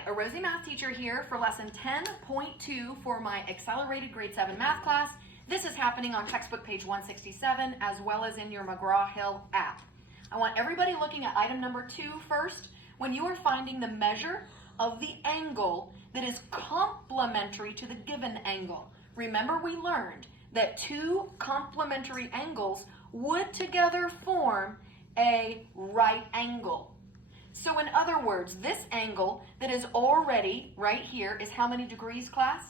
right, a Rosie math teacher here for lesson 10.2 for my accelerated grade 7 math class. This is happening on textbook page 167 as well as in your McGraw-Hill app. I want everybody looking at item number 2 first. When you are finding the measure of the angle that is complementary to the given angle. Remember, we learned that two complementary angles would together form a right angle. So in other words, this angle that is already right here is how many degrees, class?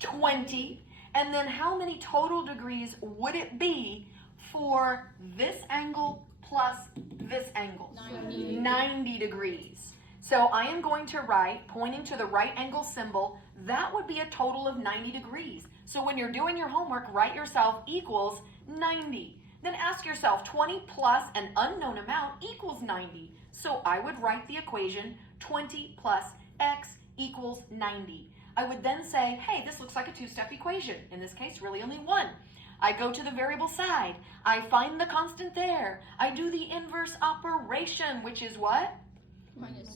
20. And then how many total degrees would it be for this angle plus this angle? 90 degrees. So I am going to write, pointing to the right angle symbol, that would be a total of 90 degrees. So when you're doing your homework, write yourself equals 90. Then ask yourself, 20 plus an unknown amount equals 90. So I would write the equation 20 plus x equals 90. I would then say, hey, this looks like a two-step equation. In this case, really only one. I go to the variable side. I find the constant there. I do the inverse operation, which is what?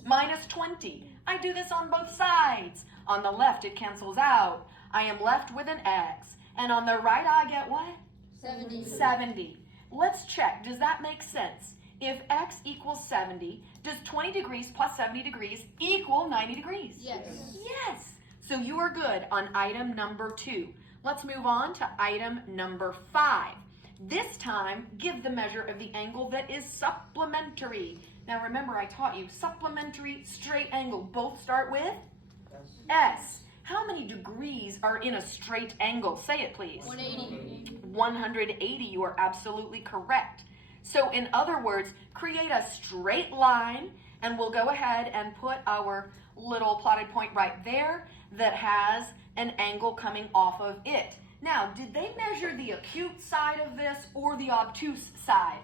Minus 20. I do this on both sides. On the left, it cancels out. I am left with an x. And on the right, I get what? 70. Let's check. Does that make sense? If x equals 70, does 20 degrees plus 70 degrees equal 90 degrees? Yes. Yes. So you are good on item number 2. Let's move on to item number 5. This time, give the measure of the angle that is supplementary. Now remember, I taught you supplementary, straight angle. Both start with S. How many degrees are in a straight angle? Say it, please. 180. 180. You are absolutely correct. So in other words, create a straight line, and we'll go ahead and put our little plotted point right there that has an angle coming off of it. Now, did they measure the acute side of this or the obtuse side?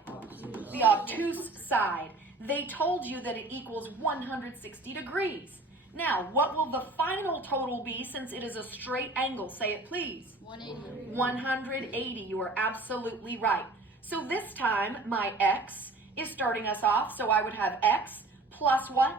The obtuse side. They told you that it equals 160 degrees. Now, what will the final total be since it is a straight angle? Say it, please. 180. 180. You are absolutely right. So this time, my x is starting us off. So I would have x plus what?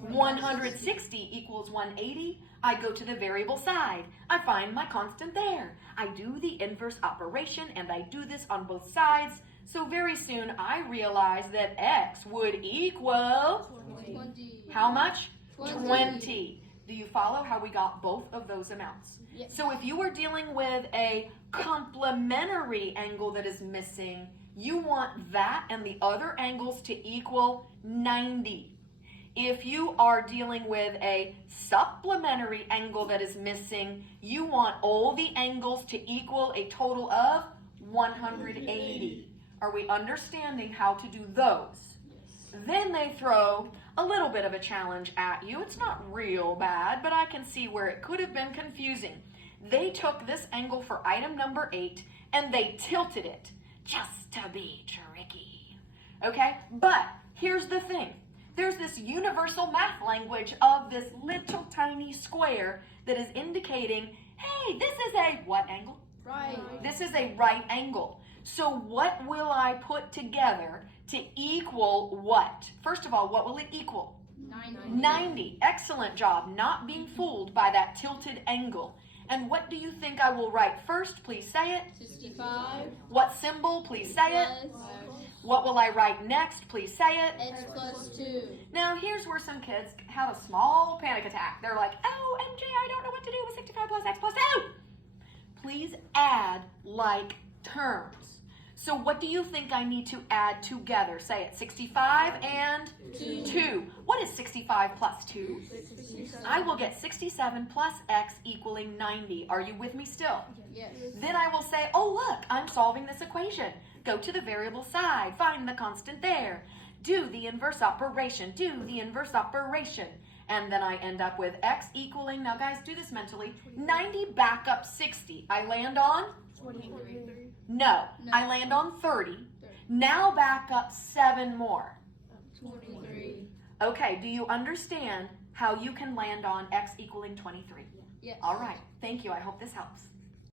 160 equals 180. I go to the variable side. I find my constant there. I do the inverse operation, and I do this on both sides. So very soon, I realize that x would equal 20. how much? 20. 20. Do you follow how we got both of those amounts? Yes. So if you were dealing with a complementary angle that is missing, you want that and the other angles to equal 90. If you are dealing with a supplementary angle that is missing, you want all the angles to equal a total of 180. Are we understanding how to do those? Then they throw a little bit of a challenge at you. It's not real bad, but I can see where it could have been confusing. They took this angle for item number 8 and they tilted it just to be tricky. Okay, but here's the thing. There's this universal math language of this little tiny square that is indicating, hey, this is a what angle? Right. This is a right angle. So what will I put together to equal what? First of all, what will it equal? 90. Excellent job not being fooled by that tilted angle. And what do you think I will write first? Please say it. 65. What symbol? Please say it. Plus What will I write next? Please say it. x plus 2. Now, here's where some kids have a small panic attack. They're like, oh, MJ, I don't know what to do with 65 plus x plus 2. Please add like terms. So what do you think I need to add together? Say it, 65 and 2. What is 65 plus 2? I will get 67 plus x equaling 90. Are you with me still? Yes. Then I will say, oh, look, I'm solving this equation. Go to the variable side, find the constant there. Do the inverse operation, do the inverse operation. And then I end up with x equaling, now guys, do this mentally, 90 back up 60. I land on? 23. No, I land on 30. Now back up 7 more. 23. Okay, do you understand how you can land on x equaling 23? Yes. All right, thank you. I hope this helps.